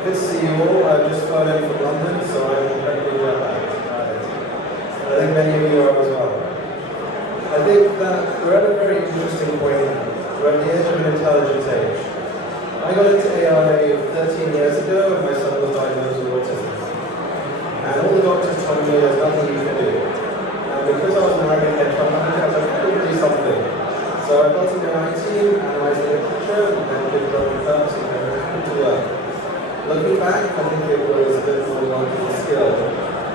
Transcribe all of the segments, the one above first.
Good to see you all. I've just flown in from London, so I'm incredibly jet lagged. I think many of you are as well. I think that we're at a very interesting point now. We're at the edge of an intelligence age. I got into AI 13 years ago, and my son was diagnosed with autism. And all the doctors told me there's nothing you can do. And because I was an American hedge fund manager, I was like, I could do something. So I built an AI team, analyzed literature, and then did drug terms, and then went to work. Looking back, I think it was a bit more like a skill.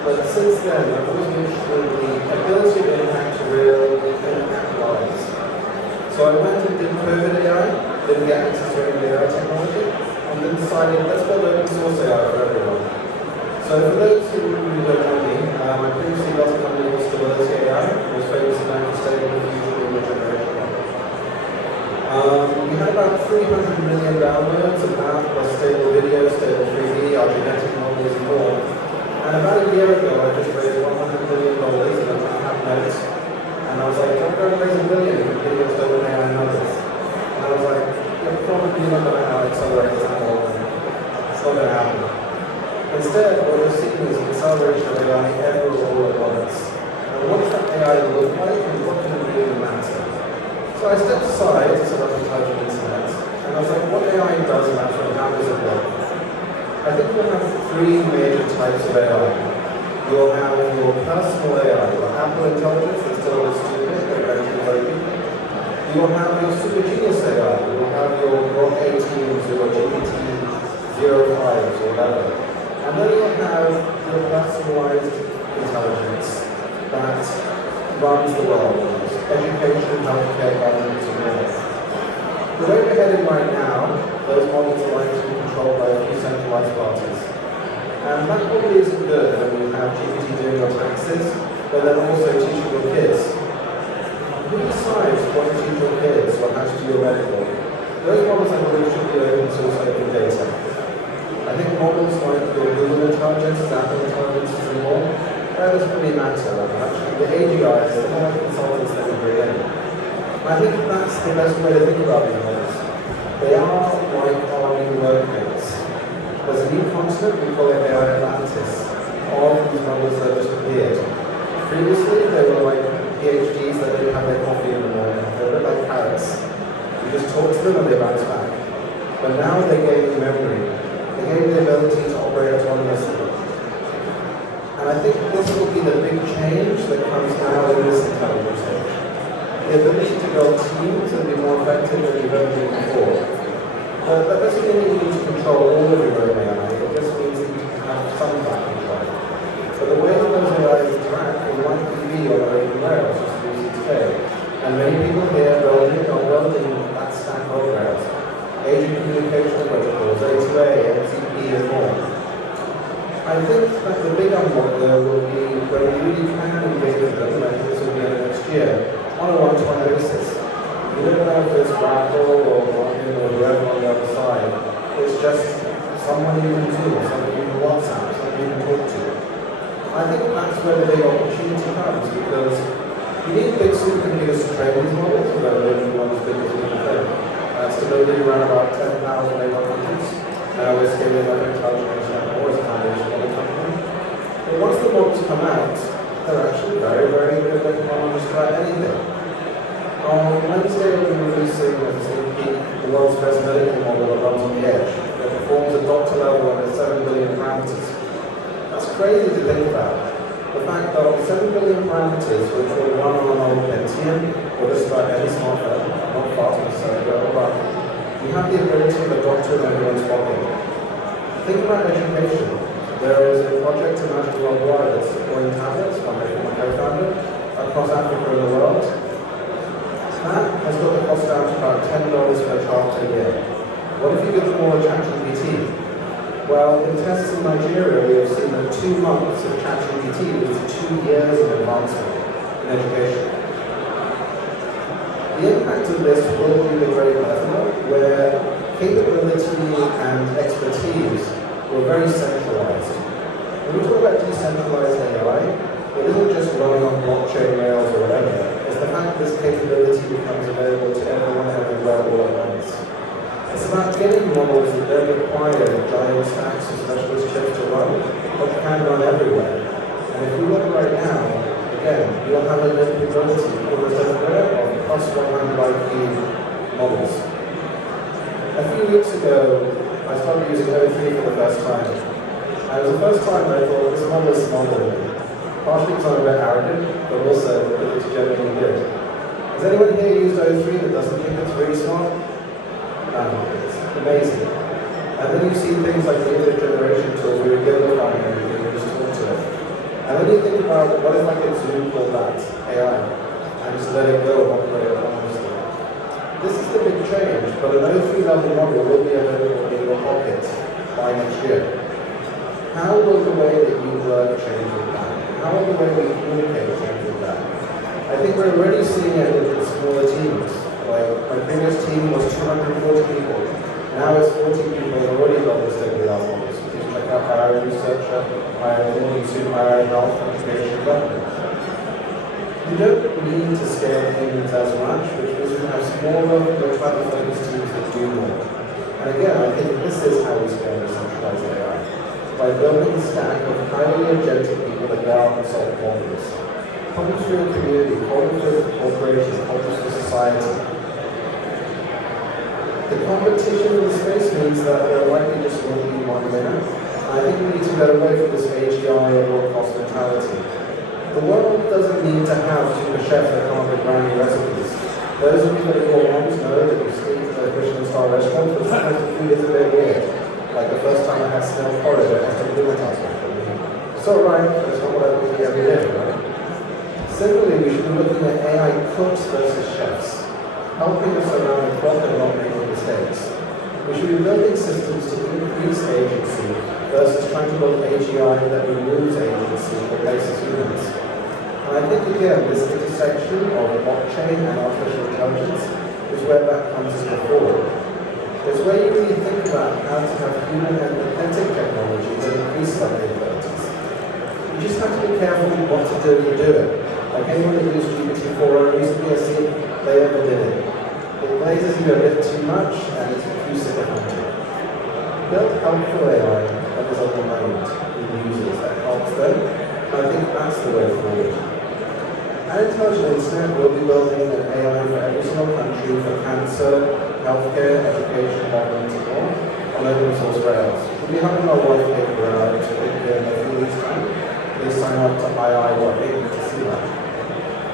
But since then, I've always been interested in the ability to impact real impact lives. So I went and did COVID AI, didn't get access to any AI technology, and then decided, let's build open source AI for everyone. So for those who don't know me, I previously built a company called Stability AI, which was focused on stable future image generation. We had about 300 million downloads of that, plus stable video, stable 3D, our genetic models and more. And about a year ago, I just raised $100 million in a half notes. And I was like, I'm going to raise $1 billion in videos, OpenAI and others. And I was like, you're probably not going to accelerate this at all. It's not going to happen. Instead, what we're seeing is an acceleration of AI everywhere all at once. And what does that AI look like, and what can it really matter? So I stepped aside to sort of intelligent internet, and I was like, what AI does matter and how does it work? I think we'll have three major types of AI. You'll have your personal AI, your Apple intelligence that's still a stupid, but very intelligent. You'll have your super genius AI, you'll have your Grok 18s, your GPT-05s, or whatever. And then you'll have your personalized intelligence that runs the world. Education, healthcare, government, and more. The way we're headed right now, those models are likely to be controlled by a few centralized parties. And that probably isn't good when you have GPT doing your taxes, but then also teaching your kids. Who decides what to teach your kids or how to do your medical? Those models, I believe, should be open source open data. I think models like your Google intelligence, Apple intelligence, and more, that doesn't really matter. Actually, the AGIs, the more consultants that we bring in. And I think that's the best way to think about these models. They are like our new workmates. There's a new continent, we call it AI Atlantis. All of these models that just appeared. Previously, they were like PhDs that didn't have their coffee in the morning. They were like parrots. You just talk to them and they bounce back. But now they gain memory. They gain the ability to operate autonomously. And I think this will be the big change that comes now in this intelligence age. The ability to build teams and be more effective than you've ever been before. That doesn't mean you need to control all of your own AI, it just means that you can have some of that control. But the way that those AIs interact will likely be on open rails, just as we see today. And many people here are building that stack of rails. Agent communication protocols, A2A, MCP, and more. I think that the big unlock there will be when we really can engage with them, and I think this will be in the next year, on a one-to-one basis. You don't know if it's Apple or Ryan or whoever on the other side. It's just someone you can Zoom, someone you can WhatsApp, someone you can talk to. I think that's where the big opportunity comes, because you need big supercomputers to train these models, although they're not as big as we can think. Stability around about 10,000 countries. We're scaling up intelligence more as a foundation of the company. But once the models come out, they're actually very, very good. They can just try anything. On Wednesday, we'll be releasing a sneak peek the world's best medical model that runs on the edge. It performs at doctor level and at 7 billion parameters. That's crazy to think about. The fact that on 7 billion parameters, which will run on an old Pentium or just about any smartphone, not fast necessarily, but you have the ability of a doctor in everyone's pocket. Think about education. There is a project in National Worldwide that's deploying tablets, one from my co-founder, across Africa and the world. That has got the cost down to about $10 per child per year. What if you give them all a ChatGPT? Well, in tests in Nigeria, we have seen that 2 months of ChatGPT leads to 2 years of advancement in education. The impact of this will be the great level where capability and expertise were very centralized. When we talk about decentralized AI, it isn't just running on blockchain rails or whatever. It's the fact that this capability becomes available to everyone everywhere all at once. It's about getting models that don't require giant stacks of specialist chips to run, but can run everywhere. And if you look right now, again, you'll have an ability almost everywhere of plus 100 IQ models. A few weeks ago, I started using O3 for the first time. And it was the first time I thought, this model is smarter than me. Partially because I'm a bit arrogant, but also because it's genuinely good. Has anyone here used O3 that doesn't think it's really smart? It's amazing. And then you see things like the image generation tool where you're gamifying everything and just talk to it. And then you think about what if I could Zoom call that AI and just let it go and operate autonomously. This is the big change, but an O3 level model will be available in your pocket by next year. How will the way that you learn change with that? How will the way we communicate change with that? I think we're already seeing it with smaller teams. Like, my previous team was 240 people. Now it's 40 people and already got this state-of-the-art models. You can check out hiring researcher, hiring soon hiring health application development. You don't need to scale things as much, which means we have smaller, but focused teams that do more. And again, I think this is how we scale decentralized AI. By building a stack of highly agentic people that go out and solve problems. Problems for your community, problems for the corporation, problems for society. The competition in the space means that there likely just won't be one winner. I think we need to get away from this AGI or low-cost mentality. The world doesn't need to have super chefs that come up with brand new recipes. Those of you that are your moms know that you sleep at a Michelin-star restaurant, but sometimes the food is a bit weird. Like the first time I had snail porridge, I had to do my task. It's alright, but it's not what I would eat every day, right? Similarly, we should be looking at AI cooks versus chefs, helping us around the clock and not making mistakes. We should be building systems to increase agency versus trying to build AGI that removes agency and replaces humans. And I think, again, this intersection of blockchain and artificial intelligence is where that comes to the fore. It's where you really think about how to have human and authentic technology that increases our capabilities. You just have to be careful what to do when you do it. Like anyone that used GPT-4 recently, I see they overdid it. It glazes you a bit too much and it's too sycophantic. Build helpful AI that is aligned with users, that helps them, and I think that's the way forward. At Intelligent Internet, we'll be building an AI for every single country for cancer, healthcare, education, government, and more on open source rails. We'll be having our white paper out in a few weeks' time. Please sign up to II.8 to see that.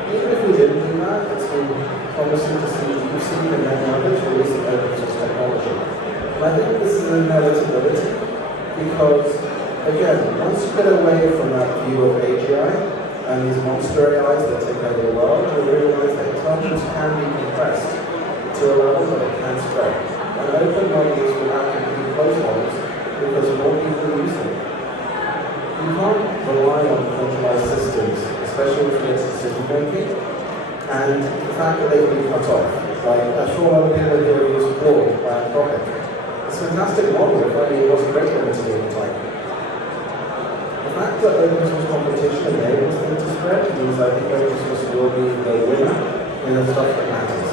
Even if we didn't do that, it's been promising to see UC and many others releasing open source technology. And I think this is an inevitability because, again, once you get away from that view of AGI and these monster AIs that take over the world, you'll realize that intelligence can be compressed to a level that it can spread. And open models will have to be closed models because more people use them. You can't rely on centralized systems, especially with decision making, and the fact that they can be cut off. Like, I'm sure a lot of people here use Claude by Anthropic. It's a fantastic model, if only it wasn't regulatory at the time. The fact that open source competition enables them to spread means I think open source will be the winner in the stuff that matters.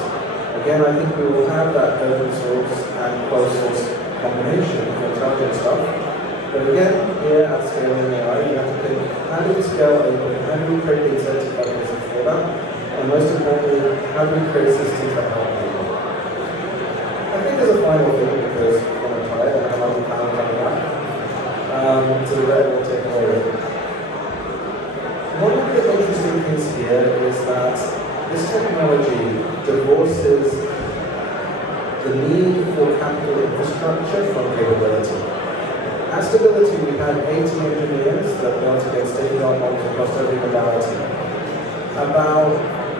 Again, I think we will have that open source and closed source combination for intelligent stuff. But again, here at Scaling AI, you have to think, how do we scale open? How do we create the incentive mechanism for that? And most importantly, how do we create systems that help people? I think there's a final thing, because I'm going to try it, and I have another panel coming up. So that will take away. One of the interesting things here is that this technology divorces the need for capital infrastructure from capability. At Stability, we had 80 engineers that built against state-of-the-art models across every modality. About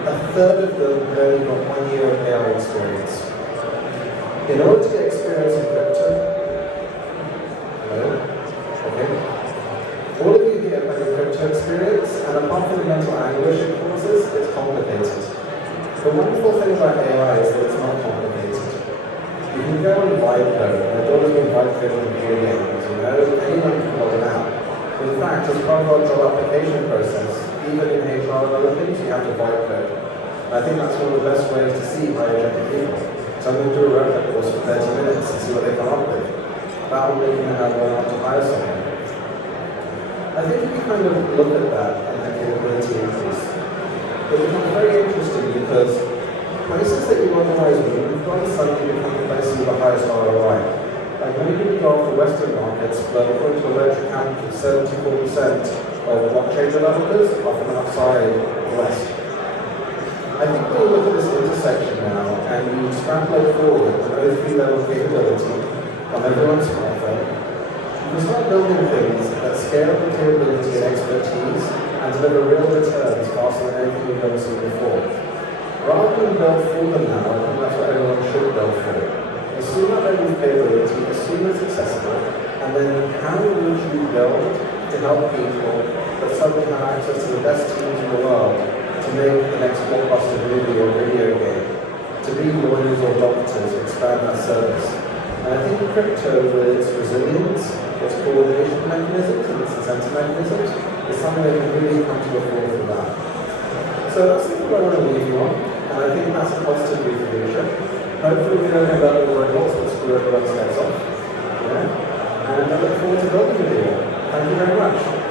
a third of them had only got 1 year of AI experience. In order to get experience in crypto, hello? Okay. All of you here have a crypto experience, and apart from the mental anguish it causes, it's complicated. The wonderful thing about AI is that it's not complicated. You can go and vibe code, and my daughter's been vibe coding for 4 years. Anyone can log it out. In fact, as part of our job application process, even in HR development, you have to vibe code. I think that's one of the best ways to see high agentic people. So I'm going to do a roadmap course for 30 minutes and see what they come up with. That will make me have one to hire someone. I think if you kind of look at that and that capability increase, it becomes very interesting because places that you otherwise wouldn't have gone suddenly become the places with the highest ROI. Like when you go after Western markets, but according to a venture capital, 74% of blockchain developers are from outside the West. I think when you look at this intersection now and you extrapolate forward to O3 level capability on everyone's smartphone, you can start building things that scale the capability and expertise and deliver real returns faster than anything you've ever seen before. Rather than build for them now, I think that's what everyone should build for. Assume that level of capability, assume it's accessible, and then how would you build to help people that suddenly have access to the best teams in the world to make the next blockbuster movie or video game, to be lawyers or doctors, expand that service. And I think crypto, with its resilience, its coordination mechanisms, and its incentive mechanisms, is something that can really come to the fore for that. So that's the thing I want to leave you on, and I think that's a positive view for leadership. Hopefully we don't end up with robots that screw everyone's heads off. Yeah? And I look forward to building with you. Thank you very much.